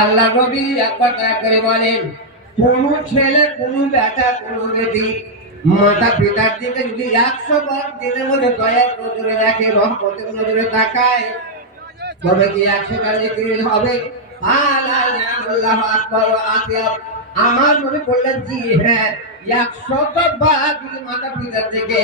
আল্লাহ নবী একবার করে বলেন, কোন ছেলে কোন বেটা কোন বেটি মাতা পিতার দিকে যদি 100 বার দিনের মধ্যে দয়ার নজরে দেখে, রহমতের নজরে তাকায়, তবে কি 100টা নেকি হবে? আল্লাহু আকবার। আমার নবী বললেন, জি হ্যাঁ, 100 বার যদি মাতা পিতার দিকে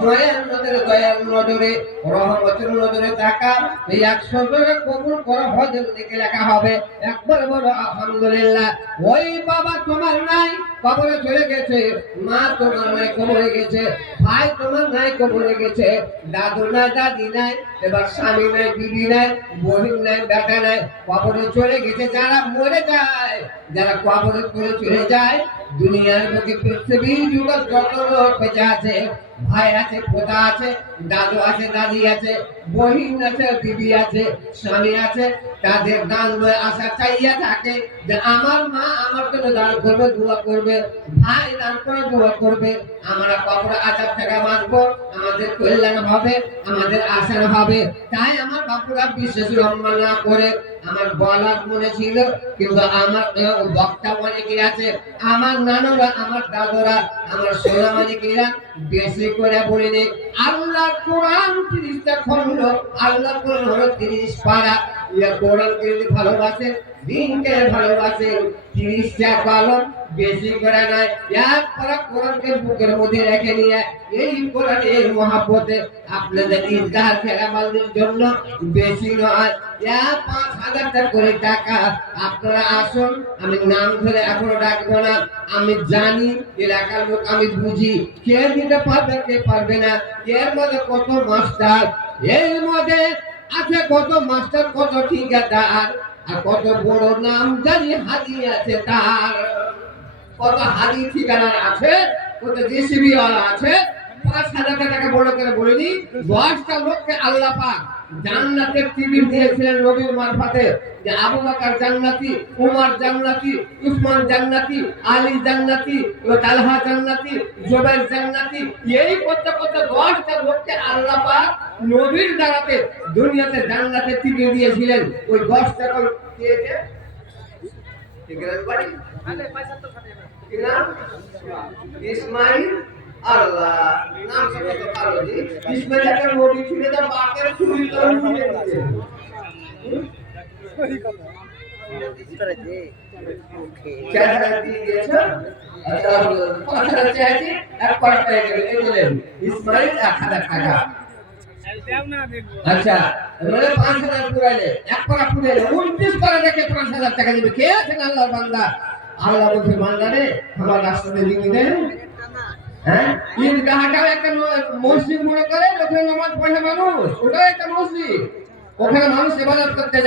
দয়ার নজরে রহমতের নজরে তাকান, এই 100 বার কবুল করা হজের দিকে লেখা হবে। একবার বলো আলহামদুলিল্লাহ। ওই বাবা তোমার নাই, কবরে চলে গেছে, মা তোমার নাই, কবরে গেছে, ভাই তোমার নাই, কবরে গেছে, দাদু নাই, দাদি নাই, এবার স্বামী নাই, বিবি নাই, বহিন নাই, বেটা নাই, কবরে চলে গেছে। যারা মরে যায়, যারা কবরে চলে যায়, দুনিয়ার বুকে পৃথিবীর যুগের যত লোক বেঁচে আছে, ভাই আছে, পোতা আছে, দাদু আছে, দাদি আছে, বহিন আছে, বিবি আছে, স্বামী আছে, তাদের দান লয়ে আশা চাইয়া থাকে যে আমার মা আমার জন্য দান করবে, দোয়া করবে, ভাই দান করে দোয়া করবে, আমরা কবরে আযাব থেকে বাঁচবো, আমাদের কল্যাণ হবে, আমাদের আশা হবে। তাই আমার বাপুরা বিশেষ লম্বা না করে আমার বলার মনে ছিল, কিন্তু আমার বক্তা অনেকে আছে, আমার নানুরা, আমার দাদুরা, আমার সোনামানিকেরা বেশি করে বলিনি। আল্লাহ কোরআন 30টা খণ্ড, আল্লাহ কোরআন হলো 30 পারা। ইয়া কোরআনকে যদি ভালোবাসে, দিনকে ভালোবাসে, 30টা কলম বেশি করে নাই, এক পারা কোরআনকে বুকের মধ্যে রেখে নিয়ে এই কোরআনের মহব্বতে আপনাদের ঈদগাহ ফেরামালদের জন্য বেশি নয়, 5,000 করে টাকা আপনারা আসুন। আমি নাম ধরে এখনো ডাকবো না, আমি জানি এলাকার লোক, আমি বুঝি কে দিতে পারবে কে পারবে না। এর মধ্যে কত মাস্টার, এর মধ্যে আছে কত মাস্টার, কত ঠিকাদার, আর কত বড় নাম জানি হাজি আছে, তার কত হাজি ঠিকাদার আছে, কত জিসিবি ওয়ালা আছে। 5,000 টাকা বড় করে বলিনি, 10টা লোককে আল্লাহ পাক জান্নাতের টিকিট দিয়েছিলেন নবীর মারফতে, যে আবু বকর জান্নাতি, উমর জান্নাতি, উসমান জান্নাতি, আলী জান্নাতি, তালহা জান্নাতি, জুবাইর জান্নাতি। এই করতে করতে 10টা লোককে আল্লাহ পাক নবীর দ্বারাতে দুনিয়াতে জান্নাতের টিকিট দিয়েছিলেন। ওই 10টা লোক দিয়েছে ঠিক আছে বাড়ি আরে পয়সা তো খাবে না, কি নাম? ইসমাইল। আল্লাহ নাম কত ভালো জি। ইসমাইল একটা নবী ছিল, তার বাপের চুরি করে নিয়ে গেছে। সহি কথা ভিতরে দে কেডা দিয়ে গেছে। আচ্ছা কথা চাইছি, এক পার পেয়ে গেল। এই বলেন ইসমাইল 1,000 টাকা। আচ্ছা মানে 5,000 পুরাইলে, এক পারা পুরাইলে 29 পারা রেখে 5,000 টাকা দিবে। কে আছেন আল্লাহর বান্দা? আল্লাহ বলছে, বান্দা রে আমার রাস্তাতে লিখে দেন। হ্যাঁ, ঈদগাহটাও একটা মসজিদ মনে করে, ওখানে নামাজ পড়ে মানুষ, ওটাও একটা মসজিদ, ওখানে মানুষ ইবাদত করতে যায়।